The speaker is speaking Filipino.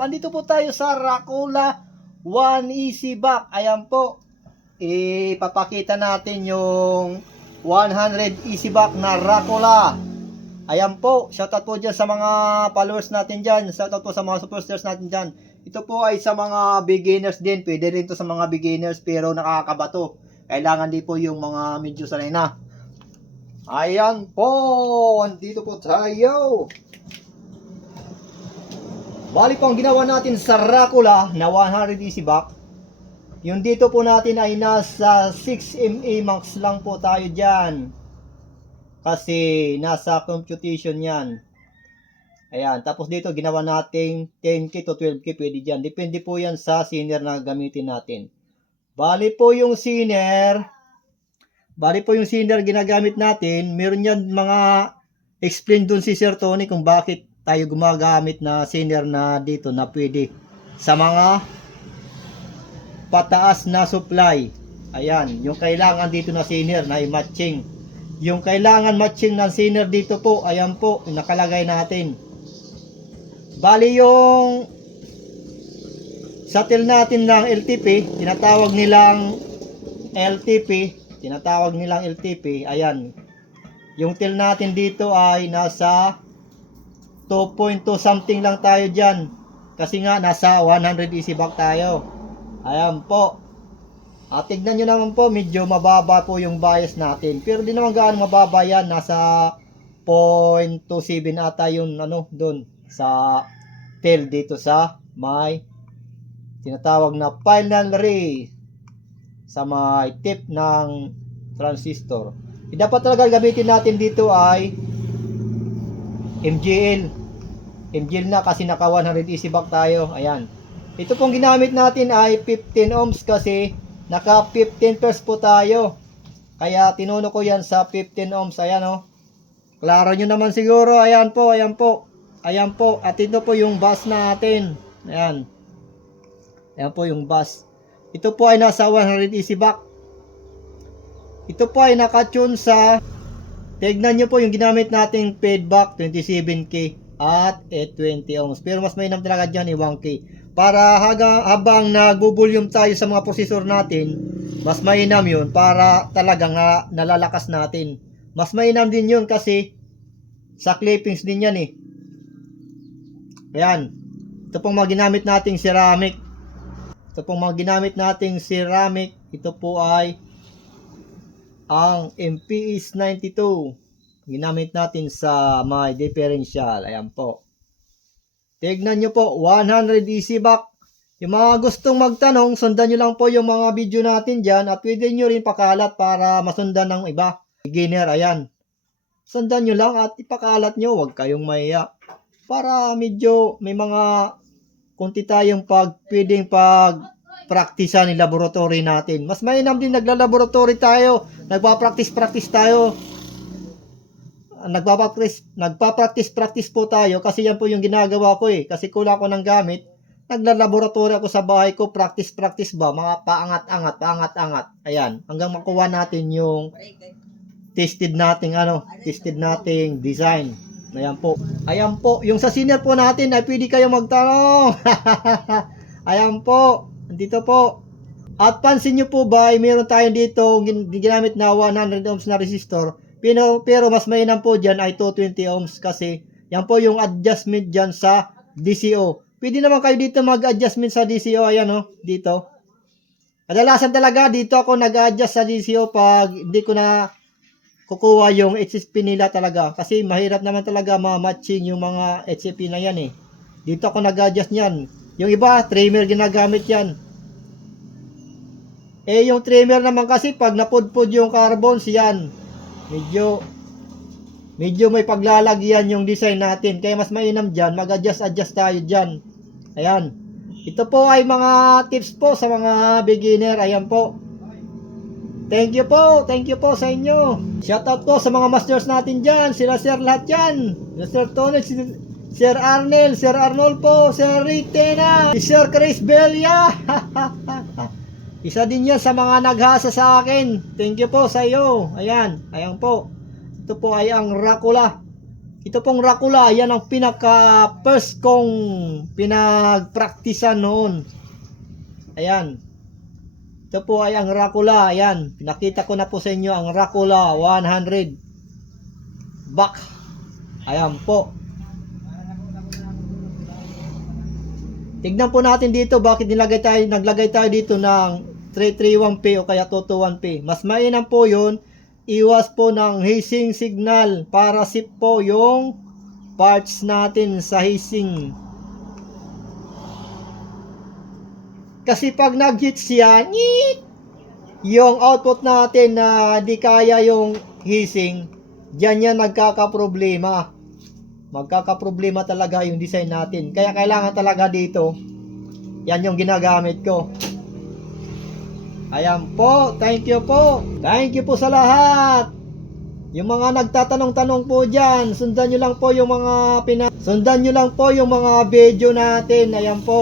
andito po tayo sa Rakula 1 Easy Back. Ayan po, ipapakita natin yung 100 Easy Back na Rakula. Ayan po, shoutout po dyan sa mga followers natin dyan. Shoutout po sa mga supporters natin dyan. Ito po ay sa mga beginners din. Pwede rin to sa mga beginners pero nakakabato. Kailangan din po yung mga medyo sanay na. Ayan po, andito po tayo. Bali po ang ginawa natin sa Rakula na 100 Easy Back. Yung dito po natin ay nasa 6 MA max lang po tayo dyan. Kasi nasa computation yan. Ayan, tapos dito ginawa natin 10K to 12K, pwede dyan. Depende po yan sa sinner na gamitin natin. Bali po yung sinner ginagamit natin. Meron yan mga explain dun si Sir Tony kung bakit tayo gumagamit na sinner na dito na pwede sa mga pataas na supply. Ayan, yung kailangan dito na sinner na i-matching. Yung kailangan matching ng sinner dito po, ayan po, nakalagay natin. Bali yung sa till natin ng LTP, tinatawag nilang LTP, ayan. Yung till natin dito ay nasa 2.2 something lang tayo dyan. Kasi nga, nasa 100 Easy Back tayo. Ayan po. At tignan nyo naman po, medyo mababa po yung bias natin. Pero di naman gaano mababa yan. Nasa 0.27 ata yung doon sa tail dito sa may tinatawag na final ray sa may tip ng transistor. Dapat talaga gamitin natin dito ay MGL na kasi naka 100 Easy Back tayo. Ayan. Ito pong ginamit natin ay 15 ohms kasi naka 15 pairs po tayo. Kaya tinuno ko yan sa 15 ohms. Ayan o. Klaro nyo naman siguro. Ayan po, ayan po. Ayan po. At ito po yung bus natin. Ayan. Ayan po yung bus. Ito po ay nasa 100 Easy Back. Ito po ay nakatune sa, tignan nyo po yung ginamit nating feedback 27K at 20 ohms. Pero mas mainam talaga dyan 1K. Para habang nagbo-volume tayo sa mga processor natin, mas mainam yun para talagang nalalakas natin. Mas mainam din yun kasi sa clippings din yan eh. Ayan. Ito pong mga ginamit nating ceramic. Ito po ay ang MPS 92. Ginamit natin sa may differential. Ayan po. Tignan nyo po, 100 Easy Back. Yung mga gustong magtanong, sundan nyo lang po yung mga video natin dyan at pwede nyo rin pakalat para masundan ng iba. Beginner, ayan. Sundan nyo lang at ipakalat nyo, huwag kayong mahiya. Para medyo may mga kunti tayong pwedeng pag-praktisan ng laboratory natin. Mas mainam din nagla-laboratory tayo, nagpa-practice tayo. Nagpa-practice po tayo kasi yan po yung ginagawa ko eh. Kasi kulang ko ng gamit. Nagla-laboratory ako sa bahay ko, practice ba, mga paangat-angat. Ayan, hanggang makuha natin yung tested nating design. Ayan po, yung sa senior po natin ay pwede kayo magtanong. Ayan po, dito po. At pansin nyo po ba, meron tayo dito ginamit na 100 ohms na resistor. Pero mas mainam po dyan ay 220 ohms kasi yan po yung adjustment dyan sa DCO. Pwede naman kayo dito mag-adjustment sa DCO. Ayan o, dito. Kadalasan talaga dito ako nag-adjust sa DCO pag hindi ko na kukuha yung HSP nila talaga. Kasi mahirap naman talaga ma-matching yung mga HSP na yan eh. Dito ako nag-adjust yan. Yung iba, trimmer ginagamit yan. Eh yung trimmer naman kasi pag napudpud yung carbons yan. Medyo may paglalagyan yung design natin. Kaya mas mainam dyan, mag-adjust tayo dyan. Ayan. Ito po ay mga tips po sa mga beginner. Ayan po. Thank you po sa inyo. Shoutout po sa mga masters natin dyan. Sila Sir lahat yan. Sir Tony, Sir Arnel, Sir Arnolfo, Sir Ritena, Sir Chris Belia. Isa din yan sa mga naghasa sa akin. Thank you po sa iyo. Ayan, ayan po. Ito po ay ang Rakula Ito pong Rakula, yan ang pinaka first kong pinagpraktisan noon. Ayan. Ito po ay ang Rakula. Ayan. Pinakita ko na po sa inyo ang Rakula 100 back. Ayan po. Tignan po natin dito bakit naglagay tayo dito ng 331P o kaya 221P. Mas mainam po yun. Iwas po ng hissing signal para sip po yung parts natin sa hissing. Kasi pag nag-hits yan, yung output natin na di kaya yung hissing, dyan yan magkakaproblema. Magkakaproblema talaga yung design natin. Kaya kailangan talaga dito, yan yung ginagamit ko. Ayan po, thank you po. Thank you po sa lahat. Yung mga nagtatanong-tanong po dyan, sundan nyo lang po yung mga video natin. Ayan po.